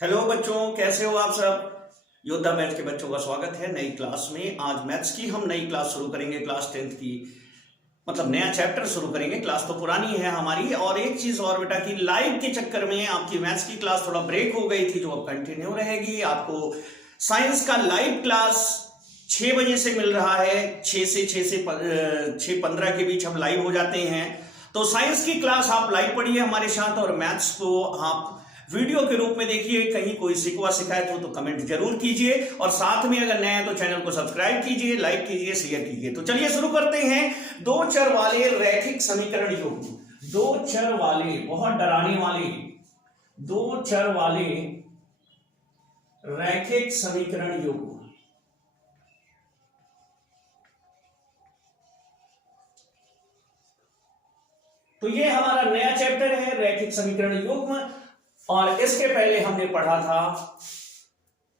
Hello बच्चों, कैसे हो आप सब। योद्धा बैच के बच्चों का स्वागत है नई क्लास में। आज मैथ्स की हम नई क्लास शुरू करेंगे, क्लास 10th की, मतलब नया चैप्टर शुरू करेंगे। क्लास तो पुरानी है हमारी। और एक चीज और बेटा कि लाइव के चक्कर में आपकी मैथ्स की क्लास थोड़ा ब्रेक हो गई थी, जो अब कंटिन्यू रहेगी। आपको साइंस का लाइव क्लास 6 बजे से मिल रहा है। 6 से 15 के बीच हम लाइव हो जाते हैं। तो साइंस की क्लास आप लाइव पढ़िए हमारे साथ, और मैथ्स को आप वीडियो के रूप में देखिए। कहीं कोई शिकवा शिकायत हो तो कमेंट जरूर कीजिए, और साथ में अगर नए हैं तो चैनल को सब्सक्राइब कीजिए, लाइक कीजिए, शेयर कीजिए। तो चलिए शुरू करते हैं। दो चर वाले रैखिक समीकरण योग। दो चर वाले, बहुत डराने वाले, दो चर वाले रैखिक समीकरण योग। तो ये हमारा नया चैप्टर है, रैखिक समीकरण युग्म। और इसके पहले हमने पढ़ा था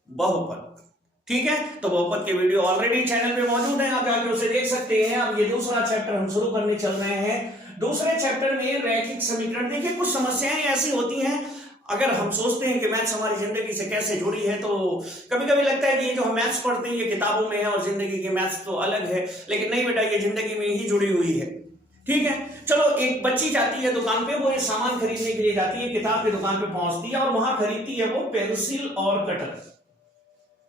बहुपद। ठीक है, तो बहुपद के वीडियो ऑलरेडी चैनल पे मौजूद है, आप जाकर उसे देख सकते हैं। अब ये दूसरा चैप्टर हम शुरू करने चल रहे हैं। दूसरे चैप्टर में रैखिक समीकरण। देखिए, कुछ समस्याएं ऐसी होती हैं, अगर हम सोचते हैं कि मैथ्स हमारी जिंदगी से कैसे जुड़ी है, तो कभी कभी लगता है कि ये जो हम मैथ्स पढ़ते हैं ये किताबों में है और जिंदगी की मैथ्स तो अलग है। लेकिन नहीं बेटा, ये जिंदगी में ही जुड़ी हुई है। ठीक है, चलो, एक बच्ची जाती है दुकान पे, वो ये सामान खरीदने के लिए जाती है, किताब की दुकान पे पहुंचती है और वहां खरीदती है वो पेंसिल और कटर,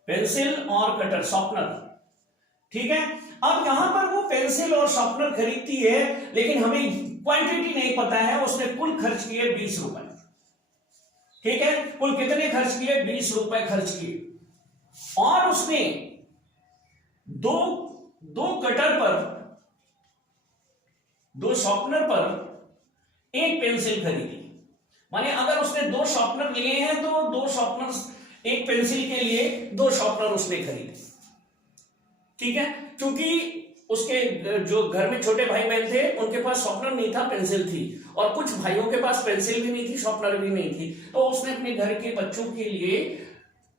पेंसिल और कटर, शॉर्पनर। ठीक है, अब यहां पर वो पेंसिल और शॉर्पनर खरीदती है, लेकिन हमें क्वांटिटी नहीं पता है। उसने कुल खर्च किए 20 रुपए। ठीक है, कुल कितने खर्च किए? 20 रुपए खर्च किए। और उसने दो कटर पर, दो शॉर्पनर पर एक पेंसिल खरीदी। माने अगर उसने दो शॉर्पनर लिए हैं तो दो शॉर्पनर, एक पेंसिल के लिए दो शॉर्पनर उसने खरीदे। ठीक है, क्योंकि उसके जो घर में छोटे भाई बहन थे उनके पास शॉर्पनर नहीं था, पेंसिल थी। और कुछ भाइयों के पास पेंसिल भी नहीं थी, शॉर्पनर भी नहीं थी। तो उसने अपने घर के बच्चों के लिए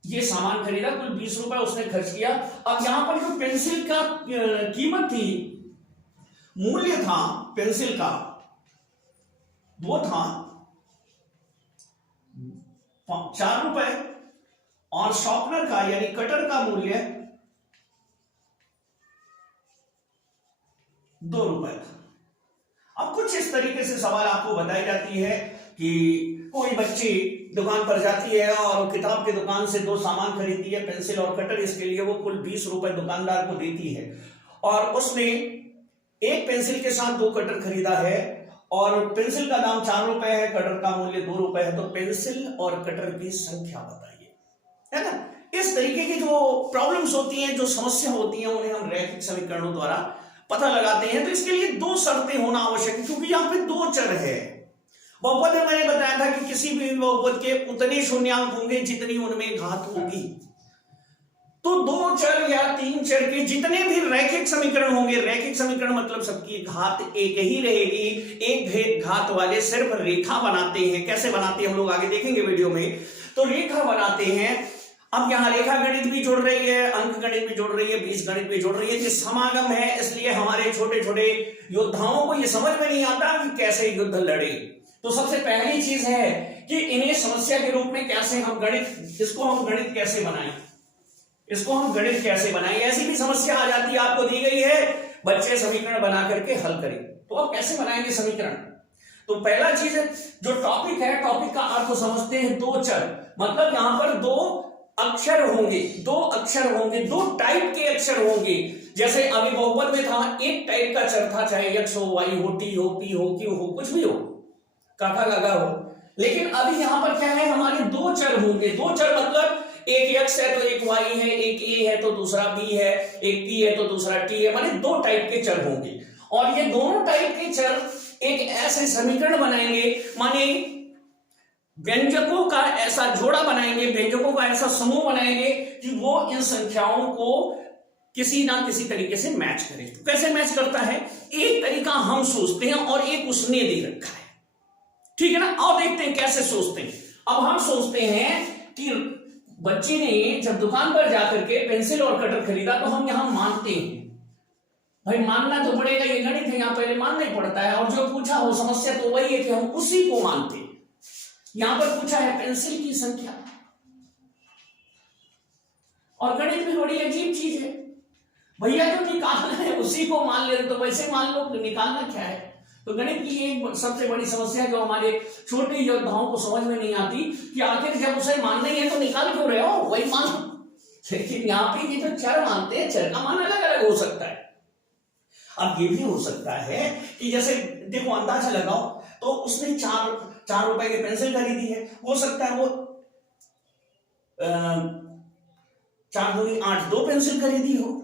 ये सामान खरीदा, कुल 20 रुपए उसने खर्च किया। अब यहां पर जो पेंसिल का कीमत थी, मूल्य था पेंसिल का, वो था 4 रुपए, और शॉर्पनर का यानी कटर का मूल्य 2 रुपए था। अब कुछ इस तरीके से सवाल आपको बताई जाती है कि कोई बच्ची दुकान पर जाती है और किताब की दुकान से दो सामान खरीदती है, पेंसिल और कटर। इसके लिए वो कुल 20 रुपए दुकानदार को देती है, और उसने एक पेंसिल के साथ दो कटर खरीदा है, और पेंसिल का दाम 4 रुपए है, कटर का मूल्य 2 रुपए है। तो पेंसिल और कटर की संख्या बताइए, है ना। इस तरीके की जो प्रॉब्लम्स होती हैं, जो समस्या होती हैं, उन्हें हम रैखिक समीकरणों द्वारा पता लगाते हैं। तो इसके लिए दो शर्तें होना आवश्यक है, क्योंकि यहां पे दो चर है। बहुपद में मैंने बताया था कि किसी भी बहुपद के उतने शून्यांक होंगे जितनी उनमें घात होगी। तो दो चर या तीन चर के जितने भी रैखिक समीकरण होंगे, रैखिक समीकरण मतलब सबकी घात एक ही रहेगी। एक घात वाले सिर्फ रेखा बनाते हैं। कैसे बनाते हैं हम लोग आगे देखेंगे वीडियो में। तो रेखा बनाते हैं। अब यहां रेखा गणित भी जुड़ रही है, अंक गणित भी जुड़ रही है, बीज गणित भी जुड़ रही है। ये समागम है, इसलिए हमारे छोटे छोटे योद्धाओं को यह समझ में नहीं आता कि कैसे युद्ध लड़े। तो सबसे पहली चीज है कि इन्हें समस्या के रूप में कैसे हम गणित, इसको हम गणित कैसे बनाएं, इसको हम गणित कैसे बनाएं। ऐसी भी समस्या आ जाती है, आपको दी गई है, बच्चे समीकरण बना करके हल करें। तो आप कैसे बनाएंगे समीकरण? तो पहला चीज है, जो टॉपिक है, टॉपिक का अर्थ समझते हैं। दो चर मतलब यहां पर दो अक्षर होंगे, दो अक्षर होंगे, दो टाइप के अक्षर होंगे। जैसे अभी बहुपद में था, एक टाइप का चर था, चाहे x हो, y हो, t हो, p हो, q हो, कुछ भी हो, काका गागा हो। लेकिन अभी यहां पर क्या है, हमारे दो चर होंगे। दो चर मतलब एक x है तो एक y है, एक a है तो दूसरा b है, एक p है तो दूसरा t है। माने दो टाइप के चर होंगे, और ये दोनों टाइप के चर एक ऐसे समीकरण बनाएंगे, माने व्यंजकों का ऐसा जोड़ा बनाएंगे, व्यंजकों का ऐसा समूह बनाएंगे कि वो इन संख्याओं को किसी ना किसी तरीके से मैच करे। तो कैसे मैच करता है? एक तरीका हम सोचते हैं और एक उसने दे रखा है। ठीक है ना, आओ देखते हैं कैसे सोचते हैं। अब हम सोचते हैं कि बच्ची ने जब दुकान पर जाकर के पेंसिल और कटर खरीदा, तो हम यहां मानते हैं। भाई मानना तो पड़ेगा, ये गणित है, यहां पहले मानना ही पड़ता है। और जो पूछा हो समस्या तो वही है कि हम उसी को मानते हैं। यहां पर पूछा है पेंसिल की संख्या, और गणित में बड़ी अजीब चीज है, भैया जो निकालना है उसी को मान ले, तो वैसे मान लो कि निकालना क्या है। तो गणित की एक सबसे बड़ी समस्या जो हमारे छोटे योद्धाओं को समझ में नहीं आती कि आखिर जब उसे मानना ही है तो निकाल क्यों रहे हो, वही मान लो। लेकिन यहाँ पे ये जो चर मानते हैं, चर का मान अलग अलग हो सकता है। अब ये भी हो सकता है कि जैसे देखो अंदाजा लगाओ, तो उसने 4 रुपए की पेंसिल खरीदी है, हो सकता है वो 4 दूनी 8 2 पेंसिल खरीदी हो,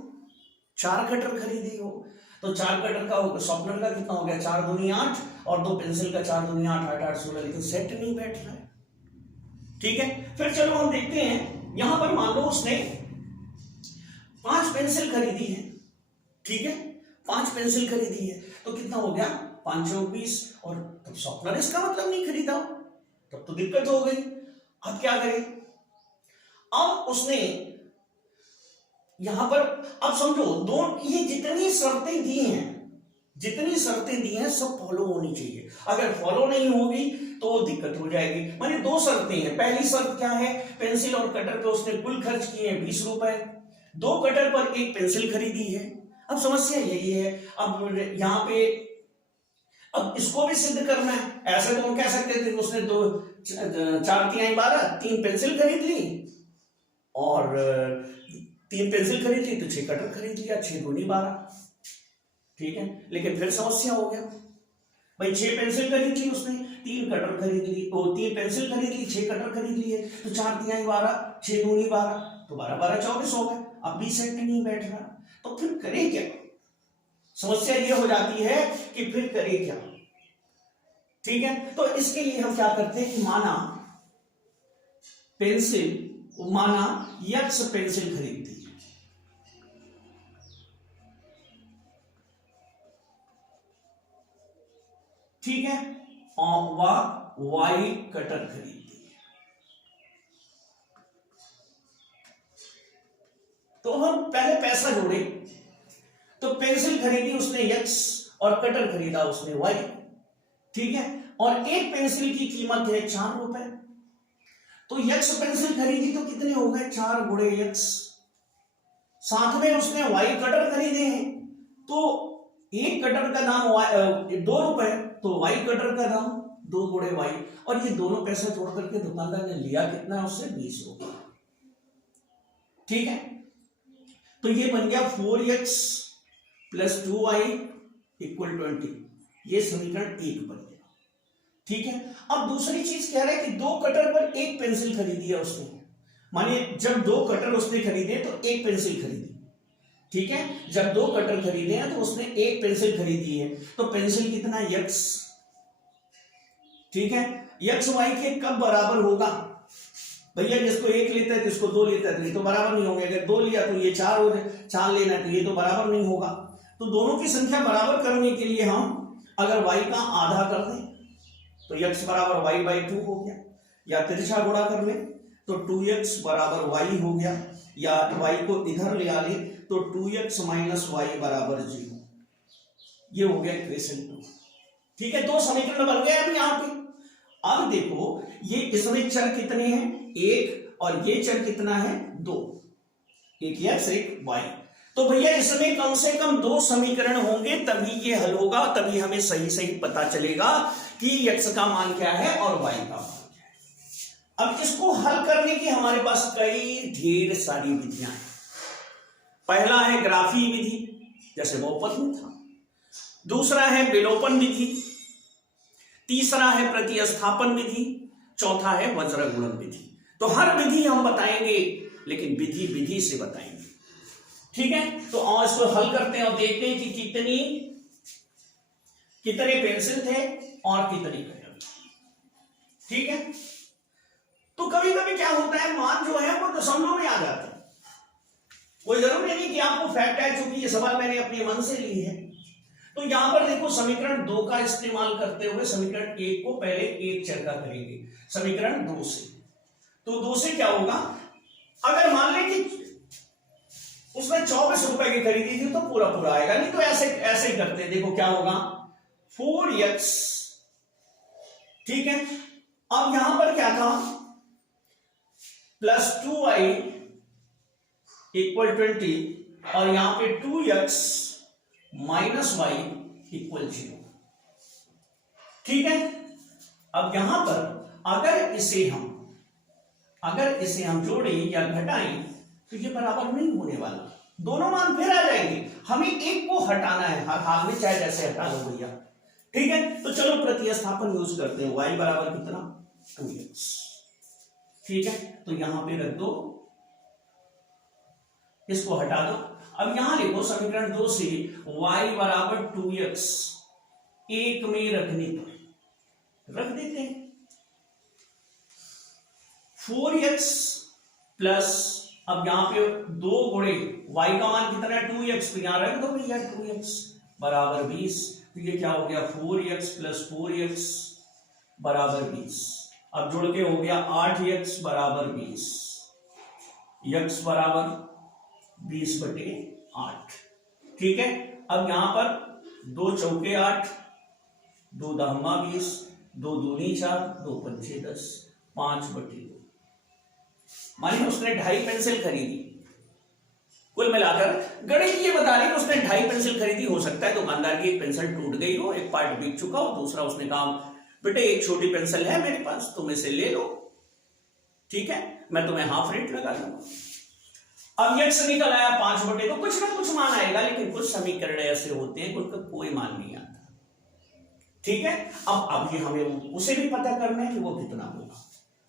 4 कटर खरीदी हो। तो 4 कटर का शॉर्पनर का कितना हो गया, 4 दूनी 8 और 2 पेंसिल का 4 दूनी 8 8 8 16, लेकिन सेट नहीं बैठ रहा है। ठीक है, फिर चलो हम देखते हैं, यहां पर मान लो उसने 5 पेंसिल खरीदी है। ठीक है, 5 पेंसिल खरीदी है तो कितना हो गया, 5 चौक 20, और तब शॉर्पनर इसका मतलब नहीं खरीदा, तब तो दिक्कत हो गई। अब क्या करें, अब उसने यहां पर, अब समझो दो, ये जितनी शर्तें दी हैं सब फॉलो होनी चाहिए। अगर फॉलो नहीं होगी तो दिक्कत हो जाएगी। माने 2 शर्तें हैं। पहली शर्त क्या है, पेंसिल और कटर पे उसने कुल खर्च किए हैं 20 रुपए, 2 कटर पर 1 पेंसिल खरीदी है। अब समस्या यही है, अब यहां पे अब इसको भी सिद्ध करना है। ऐसे तो हम कह सकते थे उसने 4 तिहाई 12 3 पेंसिल खरीद ली, और 3 पेंसिल खरीद ली तो 6 कटर खरीद लिया, 6 दूनी 12। ठीक है, लेकिन फिर समस्या हो गया भाई, 6 पेंसिल खरीद ली उसने, 3 कटर खरीद ली, तो 3 पेंसिल खरीद ली, 6 कटर खरीद लिए, तो 4 तिहाई 12 6 दूनी 12, तो 12 12 24 हो गए। अब भी सेट नहीं बैठ रहा, तो फिर करे क्या, समस्या ये हो जाती है कि फिर करे क्या। ठीक है, तो इसके लिए हम क्या करते हैं कि माना यक्स पेंसिल खरीदती है, ठीक है, और वह वाई कटर खरीदती है। तो हम पहले पैसा जोड़े, तो पेंसिल खरीदी उसने यक्स और कटर खरीदा उसने वाई। ठीक है, और एक पेंसिल की कीमत है 4 रुपए, तो यक्स पेंसिल खरीदी तो कितने हो गए, 4 गुणे यक्स, साथ में उसने वाई कटर खरीदे हैं, तो एक कटर का दाम 2 रुपए, तो वाई कटर का दाम 2 गुणे वाई, और ये दोनों पैसा जोड़ करके दुकानदार ने लिया कितना है उससे, 20 रुपए। ठीक है, तो ये बन गया 4x + 2y = 20, ये समीकरण 1 बन गया। ठीक है, अब दूसरी चीज कह रहा है कि 2 कटर पर 1 पेंसिल खरीदी है उसने, मानिए जब 2 कटर उसने खरीदे तो 1 पेंसिल खरीदी। ठीक है, जब 2 कटर खरीदे हैं तो उसने 1 पेंसिल खरीदी है, तो पेंसिल कितना, यक्स। ठीक है, यक्स वाई के कब बराबर होगा, भैया जिसको 1 लेता है जिसको 2 लेता है तो ये तो बराबर नहीं होंगे, अगर 2 लिया तो ये 4 हो जाए, 4 लेना है तो ये तो बराबर नहीं होगा। तो दोनों की संख्या बराबर करने के लिए हम अगर y का आधा कर दें तो x बराबर y/2 हो गया, या तिरछा गुणा कर ले तो 2x बराबर y हो गया, या y को इधर ले आ ले तो 2x - y बराबर 0, ये हो गया इक्वेशन 2। ठीक है, 2 समीकरण बन गए अभी यहाँ पे। अब देखो ये इसमें चर कितने हैं, 1, और ये चर कितना है, 2, एक x एक y। तो भैया इसमें कम से कम 2 समीकरण होंगे तभी ये हल होगा, तभी हमें सही सही पता चलेगा कि x का मान क्या है और y का मान क्या है। अब इसको हल करने की हमारे पास कई ढेर सारी विधियां हैं। पहला है ग्राफी विधि, जैसे बहुपद में था, दूसरा है विलोपन विधि, तीसरा है प्रतिस्थापन विधि, चौथा है वज्र गुणन विधि। तो हर विधि हम बताएंगे, लेकिन विधि विधि से बताएंगे। ठीक है, तो आओ इसको हल करते हैं और देखते हैं कि कितने पेंसिल थे और कितनी कटर। ठीक है, तो कभी कभी क्या होता है, मान जो है वो दशमलव में आ जाता है। कोई जरूरी नहीं कि आपको फैक्ट है, चूंकि ये सवाल मैंने अपने मन से ली है। तो यहां पर देखो समीकरण 2 का इस्तेमाल करते हुए समीकरण 1 को पहले एक चर का करेंगे, समीकरण 2 से। तो 2 से क्या होगा, अगर मान लें कि उसने 24 रुपए की खरीदी थी तो पूरा पूरा आएगा, नहीं तो ऐसे ही करते हैं। देखो क्या होगा, 4x। ठीक है, अब यहां पर क्या था, +2y इक्वल 20 और यहां पे 2x माइनस वाई इक्वल 0। ठीक है, अब यहां पर अगर इसे हम जोड़ें या घटाएं तो ये बराबर नहीं होने वाला, दोनों मान फिर आ जाएंगे। हमें एक को हटाना है हर हाल में, चाहे जैसे हटा लो भैया। ठीक है, तो चलो प्रतिस्थापन यूज करते हैं। y बराबर कितना 2x। ठीक है, तो यहां पे रख दो, इसको हटा दो। अब यहां लिखो समीकरण 2 से y बराबर 2x एक में रखने पर रख देते हैं 4x प्लस, अब यहां पे 2 गुणे y का मान कितना है 2x, तो यहां रख दो भैया 2x बराबर 20। तो ये क्या हो गया 4x प्लस 4x बराबर 20। अब जुड़ के हो गया 8x बराबर 20, x बराबर 20/8। ठीक है, अब यहां पर 2 चौके 8, 2 दहमा 20, 2 दूनी 4, 2 पंचे 10, 5/2। मानिए उसने 2.5 पेंसिल खरीदी, कुल मिलाकर गणित ये बता रही है उसने 2.5 पेंसिल खरीदी। हो सकता है दुकानदार की एक पेंसिल टूट गई हो, एक पार्ट बिक चुका हो, दूसरा उसने कहा बेटे एक छोटी पेंसिल है मेरे पास, तुम इसे ले लो, ठीक है मैं तुम्हें हाफ रेट लगा दूंगा। अब x निकल आया 5/2, तो कुछ ना कुछ मान आएगा, लेकिन कुछ समीकरण ऐसे होते हैं कुछ का कोई मान नहीं आता। ठीक है, अब ये हमें उसे भी पता करना है कि वो कितना होगा।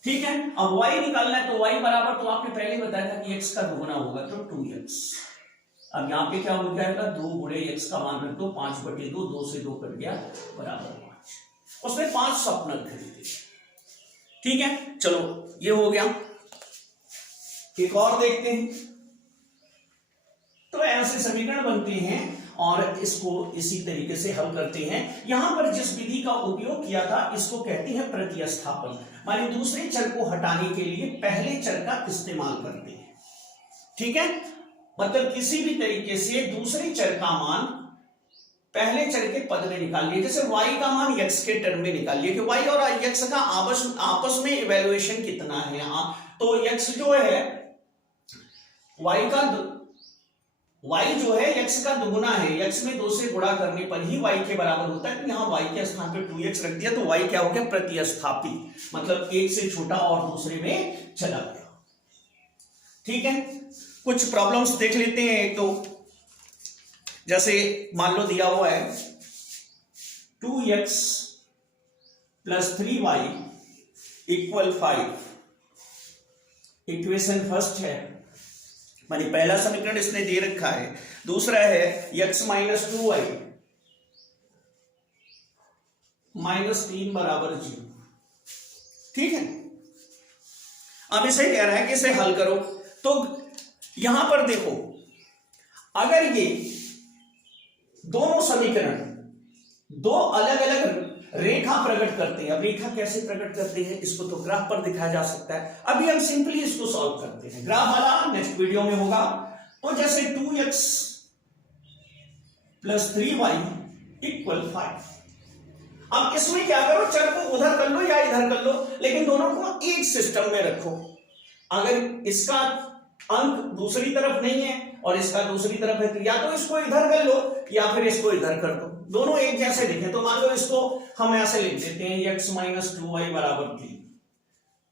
ठीक है, अब y निकालना है, तो y बराबर, तो आपने पहले बताया था कि x का दुगुना होगा तो 2x। अब यहां पे क्या हो जाएगा 2 गुणे x का मान रख दो 5/2, 2 से 2 कट गया बराबर 5। उसने 5 स्वप्नल खरीदे। ठीक है, चलो ये हो गया। एक और देखते हैं। तो ऐसे समीकरण बनते हैं और इसको इसी तरीके से हल करते हैं। यहां पर जिस विधि का उपयोग किया था इसको कहते हैं प्रतिस्थापन, माने दूसरे चर को हटाने के लिए पहले चर का इस्तेमाल करते हैं। ठीक है, मतलब किसी भी तरीके से दूसरे चर का मान पहले चर के पद में निकाल लिया। जैसे y का मान x के टर्म में निकाल लिया कि y और x का आपस में इवैल्यूएशन कितना है। तो x जो है y जो है x का दुगुना है, x में 2 से गुणा करने पर ही y के बराबर होता है। तो यहां y के स्थान पे 2x रख दिया, तो y क्या हो गया प्रतिस्थापी, मतलब एक से छोटा और दूसरे में चला गया। ठीक है, कुछ प्रॉब्लम्स देख लेते हैं। एक तो जैसे मान लो दिया हुआ है 2x plus 3y equal 5। Equation first है, मानी पहला समीकरण इसने दे रखा है। दूसरा है x माइनस 2y माइनस 3 बराबर 0। ठीक है, अब इसे कह रहा है कि इसे हल करो। तो यहां पर देखो, अगर ये दोनों समीकरण दो अलग अलग रेखा प्रकट करते हैं। अब रेखा कैसे प्रकट करते हैं इसको तो ग्राफ पर दिखाया जा सकता है। अभी हम सिंपली इसको सॉल्व करते हैं, ग्राफ वाला नेक्स्ट वीडियो में होगा। तो जैसे 2x प्लस 3y इक्वल 5। अब इसमें क्या करो, चर को उधर कर लो या इधर कर लो, लेकिन दोनों को एक सिस्टम में रखो। अगर इसका अंक दूसरी तरफ नहीं है और इसका दूसरी तरफ है, तो या तो इसको इधर कर लो या फिर इसको इधर कर दो, दोनों एक जैसे दिखे। तो मान लो इसको हम ऐसे लिख देते हैं x माइनस 2y बराबर 3।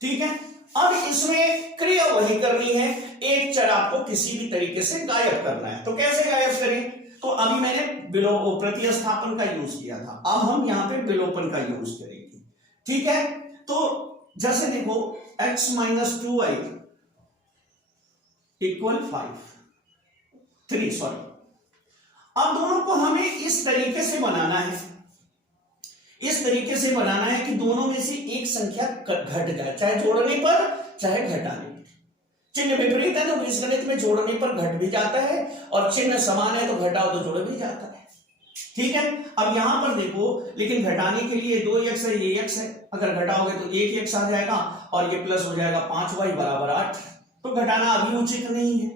ठीक है, अब इसमें क्रिया वही करनी है, एक चर आपको किसी भी तरीके से गायब करना है। तो कैसे गायब करें, तो अभी मैंने प्रतिस्थापन का यूज किया था, अब हम यहां पे विलोपन का यूज करेंगे। ठीक है, तो जैसे देखो x minus 2y equal 3 sorry. अब दोनों को हमें इस तरीके से बनाना है, इस तरीके से बनाना है कि दोनों में से एक संख्या घट जाए, चाहे जोड़ने पर चाहे घटाने पर। चिन्ह विपरीत है तो बीजगणित में जोड़ने पर घट भी जाता है और चिन्ह समान है तो घटाओ तो जोड़ भी जाता है। ठीक है, अब यहां पर देखो, लेकिन घटाने के लिए 2x है, ये x है, अगर घटाओगे तो 1x आ जाएगा और ये प्लस हो जाएगा 5y बराबर 8। तो घटाना अभी उचित नहीं है।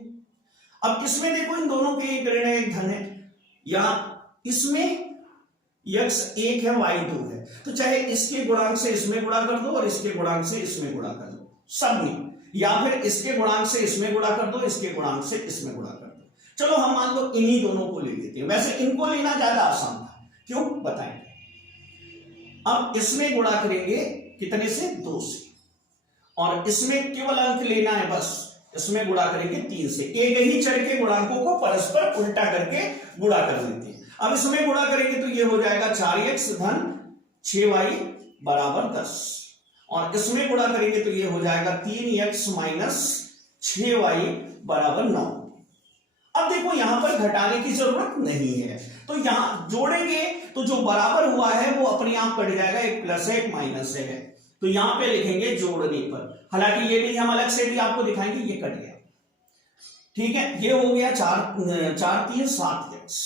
अब इसमें देखो इन दोनों के एक ऋण एक धन है, या इसमें x 1 है y 2 है, तो चाहे इसके गुणांक से इसमें गुणा कर दो और इसके गुणांक से इसमें गुणा कर दो, सब में या फिर इसके गुणांक से इसमें गुणा कर दो, इसके गुणांक से इसमें गुणा कर दो। चलो हम मान लो इन्हीं दोनों को ले लेते हैं। वैसे इनको लेना ज्यादा आसान था, क्यों बताएंगे। अब इसमें गुणा करेंगे कितने से, 2 से, और इसमें केवल अंक लेना है बस, इसमें गुणा करेंगे 3 से। एक ही चर के गुणांकों को परस्पर उल्टा करके गुणा कर देते हैं। अब इसमें गुणा करेंगे तो ये हो जाएगा 4x धन 6y बराबर 10, और इसमें गुणा करेंगे तो ये हो जाएगा 3x माइनस 6y बराबर 9। अब देखो यहां पर घटाने की जरूरत नहीं है, तो यहां जोड़ेंगे तो जो बराबर हुआ है वो अपने आप कट जाएगा, एक प्लस है एक माइनस है, तो यहां पे लिखेंगे जोड़ने पर। हालांकि ये भी हम अलग से भी आपको दिखाएंगे, ये कट गया, ठीक है। ये हो गया 4 3 7x,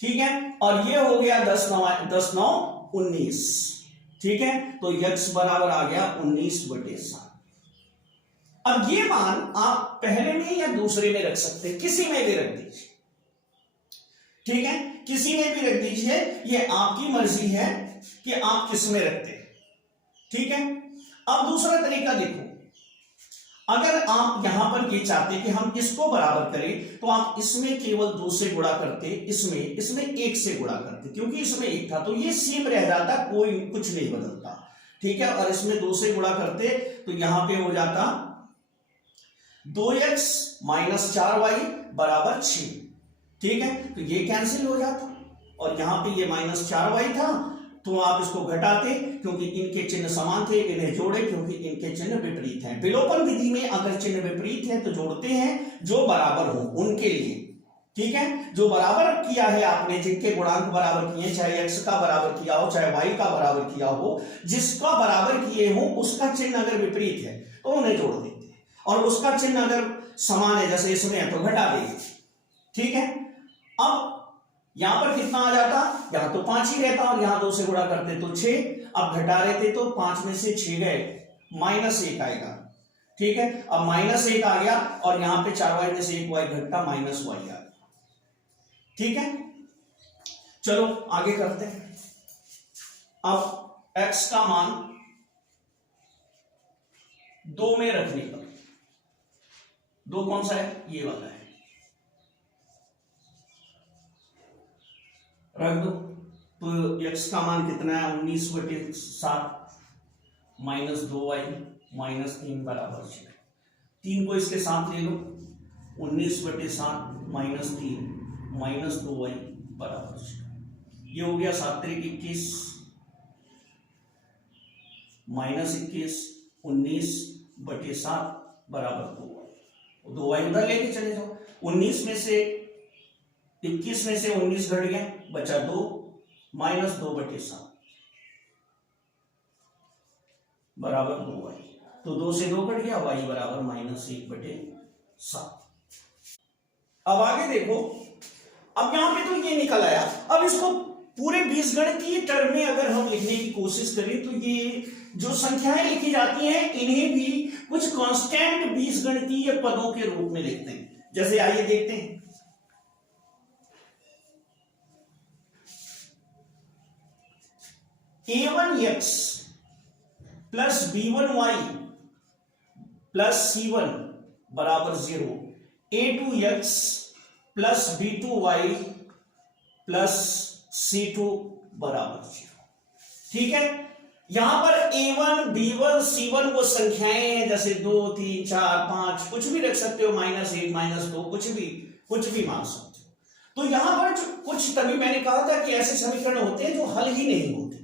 ठीक है, और ये हो गया 10 9 19, ठीक है। तो x बराबर आ गया 19/7। अब ये मान आप पहले में या दूसरे में रख सकते हैं, किसी में भी रख दीजिए, ठीक है, किसी में भी रख दीजिए, ये आपकी मर्जी है कि आप किस में रखते हैं, ठीक है। अब दूसरा तरीका देखो, अगर आप यहां पर ये चाहते कि हम इसको बराबर करें तो आप इसमें केवल 2 से गुणा करते, इसमें 1 से गुणा करते, क्योंकि इसमें 1 था तो ये सेम रह जाता, कोई कुछ नहीं बदलता, ठीक है। और इसमें 2 से गुणा करते तो यहां पे हो जाता 2x माइनस 4y बराबर 6, ठीक है। तो ये कैंसिल हो जाता, और यहां पे ये माइनस 4y था तो आप इसको घटाते, क्योंकि इनके चिन्ह समान थे, इन्हें जोड़े क्योंकि इनके चिन्ह विपरीत हैं। विलोपन विधि में अगर चिन्ह विपरीत है तो जोड़ते हैं जो बराबर हो उनके लिए, ठीक है। जो बराबर किया है आपने, जिनके गुणांक बराबर किए, चाहे x का बराबर किया हो चाहे y का बराबर किया हो, जिसका बराबर किए हो उसका चिन्ह अगर विपरीत है तो उन्हें जोड़ देते हैं, और उसका चिन्ह अगर समान है जैसे इसमें है तो घटा देंगे, ठीक है। अब यहां पर कितना आ जाता, यहां तो 5 ही रहता और यहां 2 से गुणा करते तो 6, अब घटा रहे थे तो 5 में से 6 गए, -1 आएगा, ठीक है। अब -1 आ गया और यहां पे 4y में से 1y घटता, -y आ गया, ठीक है। चलो आगे करते हैं। अब x का मान 2 में रखने पर, 2 कौन सा है, ये वाला है, रख दो। तो x का मान कितना है, 19/7 माइनस 2y माइनस 3 बराबर 6। 3 को इसके साथ ले लो, 19/7 माइनस 3 माइनस 2y बराबर 6। ये हो गया 7 3 21 माइनस 21, 19/7 बराबर 2y। 2y उधर लेके चले जाओ, 19 में से 21 में से 19 घट गया, बचा 2 माइनस 2/7 बराबर 2y। तो 2 से 2 कट गया, y बराबर -1/7। अब आगे देखो, अब यहां पे तो ये निकल आया। अब इसको पूरे बीजगणितीय टर्म में अगर हम लिखने की कोशिश करें तो ये जो संख्याएं लिखी जाती हैं इन्हें भी कुछ कांस्टेंट बीजगणितीय पदों के रूप में लिखते हैं। जैसे आइए देखते हैं, a1x plus b1y plus c1 बराबर 0, a2x plus b2y plus c2 बराबर 0, ठीक है। यहां पर a1 b1 c1 वो संख्याएं हैं, जैसे 2 3 4 5 कुछ भी रख सकते हो, -1 -2 कुछ भी मान सकते हो। तो यहां पर कुछ, तभी मैंने कहा था कि ऐसे समीकरण होते हैं जो हल ही नहीं होते,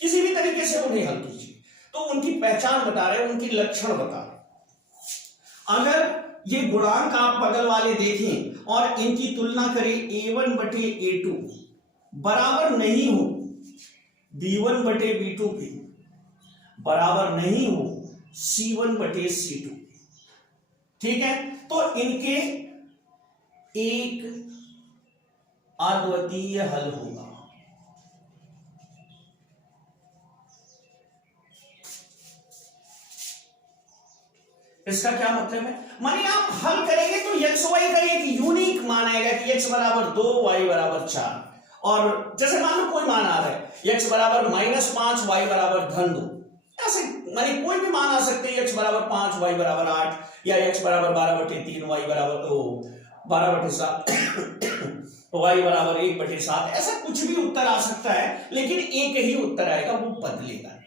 किसी भी तरीके से उन्हें हल कीजिए। तो उनकी पहचान बता रहे, उनकी लक्षण बता रहे। अगर ये गुणांक आप बगल वाले देखें और इनकी तुलना करें, a1/a2 बराबर नहीं हो b1/b2 के, बराबर नहीं हो c1/c2, ठीक है, तो इनके एक अद्वितीय हल होगा। इसका क्या मतलब है, मानिए आप हल करेंगे तो एक्स वाई का एक यूनिक मान आएगा कि x बराबर 2 y बराबर 4, और जैसे मान लो कोई मान आ रहा है x बराबर -5 y बराबर -2, ऐसे माने कोई भी मान आ सकते हैं, x बराबर 5, y बराबर 8, या x बराबर 12/3, y बराबर 12/7, y बराबर 1/7, ऐसा कुछ भी उत्तर आ सकता है, लेकिन एक ही उत्तर आएगा, वो बदलेगा।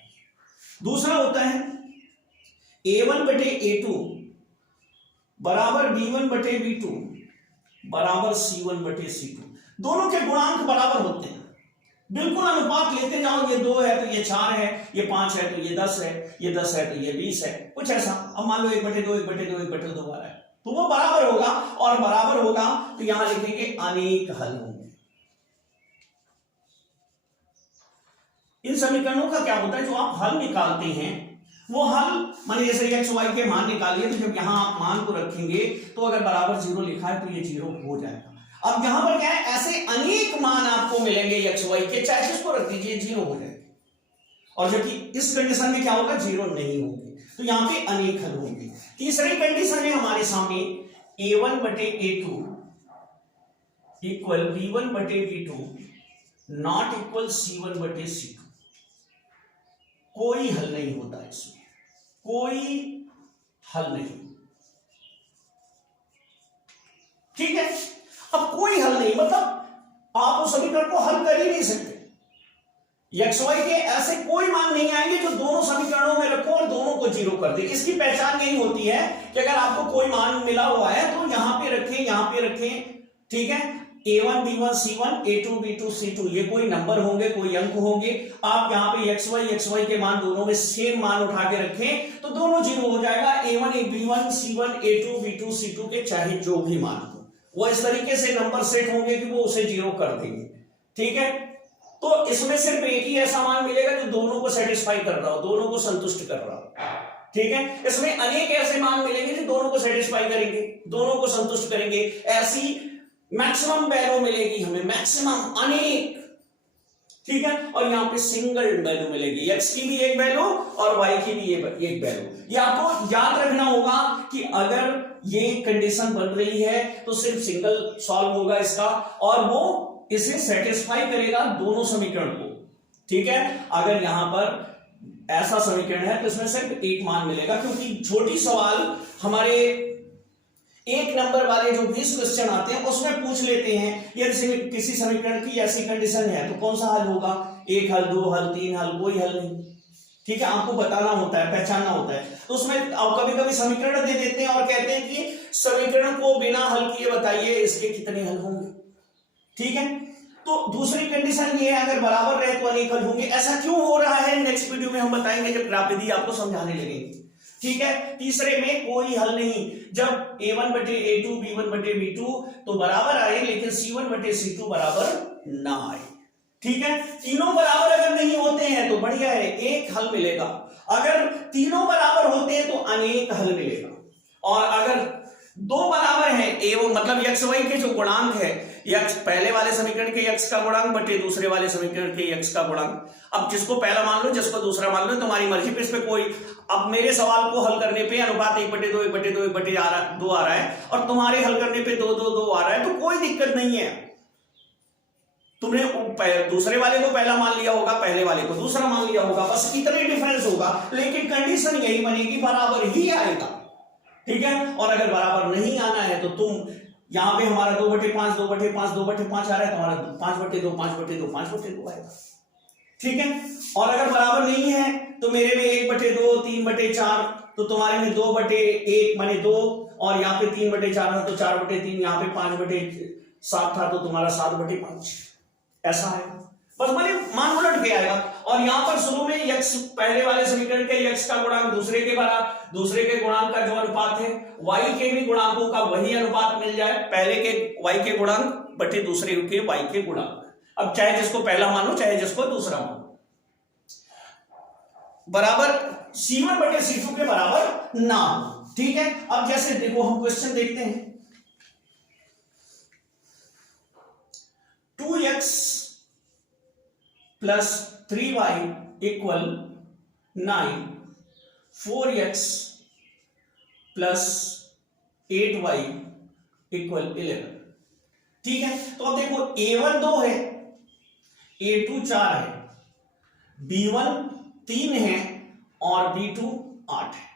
दूसरा होता है a1/a2 बराबर b1/b2 बराबर c1/c2। दोनों के गुणांक बराबर होते हैं, बिल्कुल अनुपात लेते जाओ, ये 2 है तो ये 4 है, ये 5 है तो ये 10 है, ये 10 है तो ये 20 है, कुछ ऐसा। अब मान लो 1/2 1/2 1/2 आ रहा है, तो वो बराबर होगा, और बराबर होगा तो यहां लिखेंगे अनेक हल होंगे। इन समीकरणों का क्या होता है, जो आप हल निकालते हैं वो हल, माने जैसे x y के मान निकालिए, तो जब यहां आप मान को रखेंगे तो अगर बराबर 0 लिखा है तो ये 0 हो जाएगा। अब यहां पर क्या है, ऐसे अनेक मान आपको मिलेंगे x y के, चाहे जिसको रख दीजिए 0 हो जाएगा, और जबकि इस कंडीशन में क्या होगा, 0 नहीं होंगे, तो यहां पे अनेक हल होंगे। तीसरी कंडीशन है हमारे सामने a1/a2 equal b1/b2 not equal c1/c2। कोई हल नहीं होता इसमें, कोई हल नहीं, ठीक है। अब कोई हल नहीं मतलब आप उस समीकरण को हल कर ही नहीं सकते। एक्स वाई के ऐसे कोई मान नहीं आएंगे जो दोनों समीकरणों में रखो और दोनों को 0 कर दे। इसकी पहचान यही होती है कि अगर आपको कोई मान मिला हुआ है तो यहां पे रखें, यहां पे रखें, ठीक है। a1 b1 c1 a2 b2 c2 ये कोई नंबर होंगे, कोई अंक होंगे। आप यहां पे x y के मान दोनों में सेम मान उठा के रखें तो दोनों 0 हो जाएगा। a1 b1 c1 a2 b2 c2 के चाहे जो भी मान हो, वो इस तरीके से नंबर सेट होंगे कि वो उसे 0 कर देंगे, ठीक है। तो इसमें सिर्फ एक ही ऐसा मान मिलेगा जो दोनों को सेटिस्फाई कर रहा हो, दोनों को संतुष्ट कर रहा हो, ठीक है। इसमें अनेक ऐसे मान मिलेंगे जो दोनों को सेटिस्फाई करेंगे, दोनों को संतुष्ट करेंगे। ऐसी मैक्सिमम वैल्यू मिलेगी हमें, मैक्सिमम अनेक, ठीक है। और यहां पे सिंगल वैल्यू मिलेगी, x की भी एक वैल्यू और y की भी एक वैल्यू। ये आपको याद रखना होगा कि अगर ये कंडीशन बन रही है तो सिर्फ सिंगल सॉल्व होगा इसका, और वो इसे सेटिस्फाई करेगा दोनों समीकरण को, ठीक है। अगर यहां पर ऐसा समीकरण है तो इसमें सिर्फ एक मान मिलेगा, क्योंकि छोटी सवाल हमारे एक नंबर वाले जो 20 क्वेश्चन आते हैं उसमें पूछ लेते हैं यदि किसी समीकरण की ऐसी कंडीशन है तो कौन सा हल होगा, एक हल, दो हल, तीन हल, कोई हल नहीं, ठीक है। आपको बताना होता है, पहचानना होता है। तो उसमें कभी कभी समीकरण दे देते हैं और कहते हैं कि समीकरण को बिना हल किए बताइए इसके कितने हल होंगे, ठीक है। तो दूसरी कंडीशन ये है अगर बराबर रहे तो अनेक हल होंगे। ऐसा क्यों हो रहा है नेक्स्ट वीडियो में हम बताएंगे जब ग्राफ विधि आपको समझाने लगेंगे, ठीक है। तीसरे में कोई हल नहीं, जब a1/a2 b1/b2 तो बराबर आए लेकिन c1/c2 बराबर ना आए, ठीक है। तीनों बराबर अगर नहीं होते हैं तो बढ़िया है, एक हल मिलेगा। अगर तीनों बराबर होते हैं तो अनेक हल मिलेगा, और अगर दो बराबर हैं मतलब x y के जो गुणांक है, x पहले वाले समीकरण के x का गुणांक बटे दूसरे वाले समीकरण के x का गुणांक। अब जिसको पहला मान लो, जिसको दूसरा मान लो, तुम्हारी मर्जी पे, इस पे कोई, अब मेरे सवाल को हल करने पे अनुपात 1/2 1/2 1/2 आ रहा है और तुम्हारे हल करने पे 2 2 2 आ रहा है, तो कोई दिक्कत नहीं है। तुमने दूसरे वाले को पहला मान लिया होगा, पहले वाले को दूसरा मान लिया होगा, बस इतना ही डिफरेंस होगा, लेकिन कंडीशन यही बनेगी, बराबर ही आएगा, ठीक है। और अगर बराबर नहीं आना है तो तुम यहां पे हमारा 2/5 2/5 2/5 आ रहा है, तो हमारा 5/2 5/2 5/2 आएगा, ठीक है। और अगर बराबर नहीं है तो मेरे में 1/2 3/4, तो तुम्हारे में 2/1 माने 2, और यहाँ पे 3/4 था तो 4/3, यहाँ पे 5/7 था तो तुम्हारा 7/5, ऐसा है। बस माने मान उलट के आएगा। और यहां पर शुरू में x पहले वाले समीकरण के x का गुणांक दूसरे के बराबर, दूसरे के गुणांक का जो अनुपात है y के भी गुणांकों का वही अनुपात मिल जाए, पहले के y के गुणांक बटे दूसरे के y के गुणांक। अब चाहे जिसको पहला मानो चाहे जिसको दूसरा मानो, बराबर c1/c2 के बराबर ना हो, ठीक है। अब जैसे देखो हम क्वेश्चन देखते हैं, 2x plus 3y equal 9, 4x plus 8y equal 11, ठीक है। तो अब देखो a1 2 है, a2 4 है, b1 3 है और B2 8 है।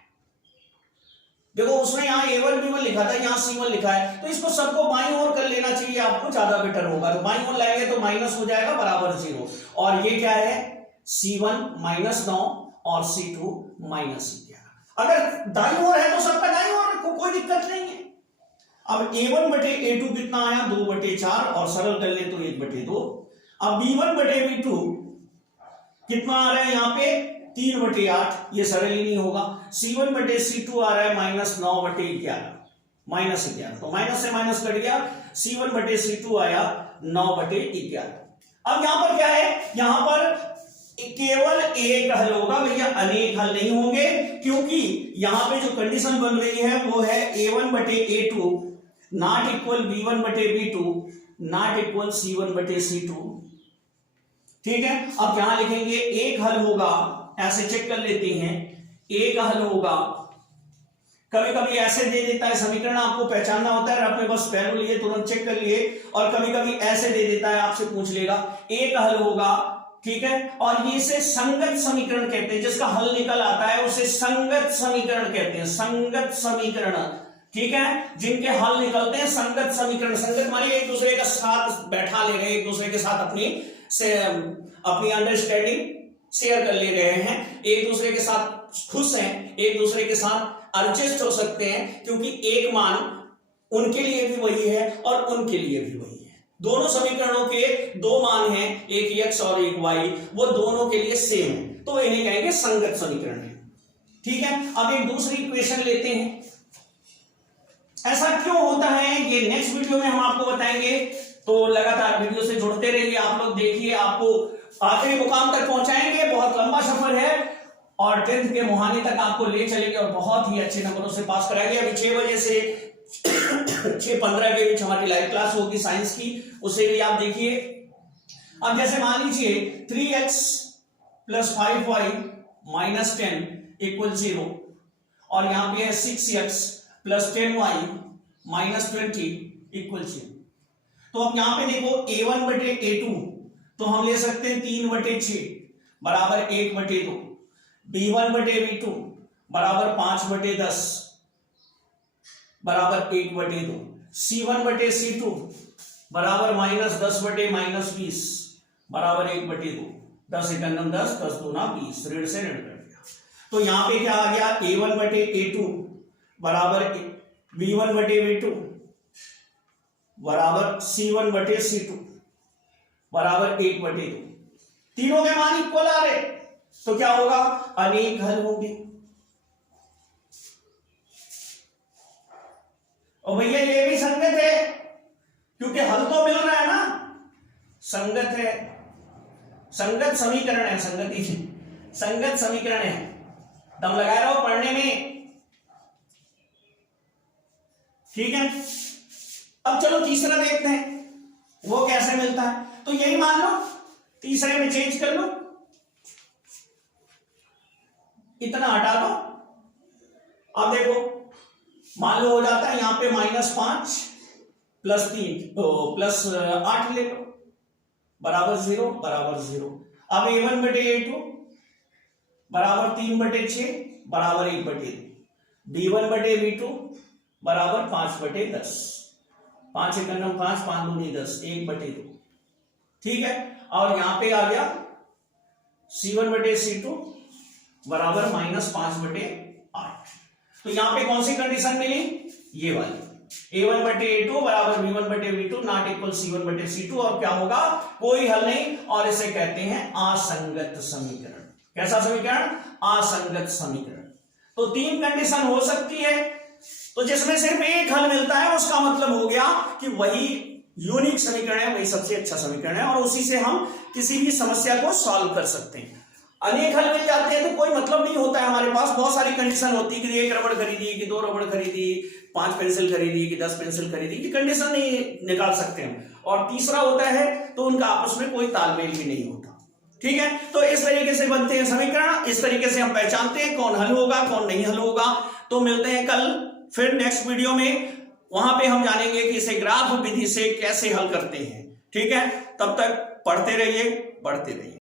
देखो उसने यहाँ A1 B1 लिखा था, यहाँ C1 लिखा है, तो इसको सबको बाईं ओर कर लेना चाहिए, आपको ज्यादा बेटर होगा। तो बाईं ओर लाएंगे तो माइनस हो जाएगा बराबर 0, और ये क्या है C1 -9 और C2 -11। अगर दाईं ओर है तो सबका दाईं ओर रखो, कोई दिक्कत नहीं है। अब A1 बटे A2 कितना आया 2/4, और सरल कर ले तो 1/2। अब B1 बटे B2 कितना आ रहा है यहाँ पे 3/8, ये सरल ही नहीं होगा। C1 बटे C2 आ रहा है -9/11, -11, तो माइनस से माइनस कट गया, C1 बटे C2 आया 9/11। अब यहां पर क्या है, यहां पर केवल एक हल होगा भैया, अनेक हल नहीं होंगे, क्योंकि यहां पे जो कंडीशन बन रही है वो है A1 बटे A2 नॉट इक्वल B1 बटे B2 नॉट इक्वल C1 बटे C2। ठीक है, अब यहां लिखेंगे एक हल होगा, ऐसे चेक कर लेते हैं, एक हल होगा। कभी कभी ऐसे दे देता है समीकरण, आपको पहचानना होता है, आपने बस पहलू लिए तुरंत चेक कर लिए, और कभी कभी ऐसे दे देता है, आपसे पूछ लेगा एक हल होगा। ठीक है, और ये से संगत समीकरण कहते हैं, जिसका हल निकल आता है उसे संगत समीकरण कहते हैं, संगत समीकरण। ठीक है, जिनके हल निकलते हैं संगत समीकरण। संगत माने एक दूसरे के साथ बैठा ले गए, एक दूसरे के साथ अपनी अंडरस्टैंडिंग शेयर कर ले रहे हैं, एक दूसरे के साथ खुश हैं, एक दूसरे के साथ एडजस्ट हो सकते हैं, क्योंकि एक मान उनके लिए भी वही है और उनके लिए भी वही है। दोनों समीकरणों के दो मान हैं, एक x और एक y, वो दोनों के लिए सेम है, तो इन्हें कहेंगे संगत समीकरण है। ठीक है, अब एक दूसरी इक्वेशन लेते हैं। ऐसा क्यों होता है ये नेक्स्ट वीडियो में हम आपको बताएंगे, तो लगातार वीडियो से जुड़ते रहिए। आप लोग देखिए, आपको आखिरी मुकाम तक पहुंचाएंगे, बहुत लंबा सफर है, और 10th के मुहाने तक आपको ले चलेंगे और बहुत ही अच्छे नंबरों से पास कराएंगे। अभी 6 बजे से 6:15 के बीच हमारी लाइव क्लास होगी साइंस की, उसे भी आप देखिए। अब जैसे मान लीजिए 3x + 5y - 10 = 0, और यहां पे है 6x + 10y - 20 = 0। तो अब यहां पे देखो A1 बटे A2 तो हम ले सकते हैं 3/6 बराबर 1/2, B1 बटे B2 बराबर 5/10 बराबर 1/2, C1 बटे C2 बराबर -10 बटे -20 बराबर 1/2। 10 × 10, 10 दूना 20, ऋण से ऋण कर दिया। तो यहां पे क्या आ गया, A1 बटे A2 बराबर B1 बटे B2 बराबर C1 बटे C2 बराबर 1/2। तीनों के मान इक्वल आ रहे, तो क्या होगा, अनेक हल होंगे। और भैया ये भी संगत है, क्योंकि हल तो मिल रहा है ना, संगत है, संगत समीकरण है, संगत समीकरण है। दम लगाए रहो पढ़ने में। ठीक है, अब चलो तीसरा देखते हैं वो कैसे मिलता है। तो यही मान लो, तीसरे में चेंज कर लो, इतना हटा दो। अब देखो मान लो हो जाता है यहां पे -5 + 3 तो +8 ले लो बराबर 0 बराबर 0। अब A1 बटे A2 बराबर 3/6 बराबर 1/2, B1 बटे B2 बराबर 5/10, 5 × 5, 5 दूनी 10, 1/2। ठीक है, और यहां पे आ गया C1 बटे C2 बराबर -5/8। तो यहां पे कौन सी कंडीशन मिली, ये वाली, A1 बटे A2 बराबर B1 बटे B2 नॉट इक्वल C1 बटे C2, और क्या होगा, कोई हल नहीं, और इसे कहते हैं असंगत समीकरण। कैसा समीकरण, असंगत समीकरण। तो 3 कंडीशन हो सकती है, तो जिसमें सिर्फ एक हल मिलता है उसका मतलब हो गया कि वही यूनिक समीकरण है, वही सबसे अच्छा समीकरण है, और उसी से हम किसी भी समस्या को सॉल्व कर सकते हैं। अनेक हल मिल जाते हैं तो कोई मतलब नहीं होता है, हमारे पास बहुत सारी कंडीशन होती है कि 1 रबड़ खरीदी, कि 2 रबड़ खरीदी, 5 पेंसिल खरीदी, कि 10 पेंसिल खरीदी, की कंडीशन नहीं निकाल सकते हम। और तीसरा होता है तो उनका आपस में कोई तालमेल भी नहीं होता। ठीक है, तो इस तरीके से बनते हैं समीकरण, इस तरीके से हम पहचानते हैं कौन हल होगा कौन नहीं हल होगा। तो मिलते हैं कल फिर नेक्स्ट वीडियो में, वहां पे हम जानेंगे कि इसे ग्राफ विधि से कैसे हल करते हैं। ठीक है, तब तक पढ़ते रहिए, बढ़ते रहिए।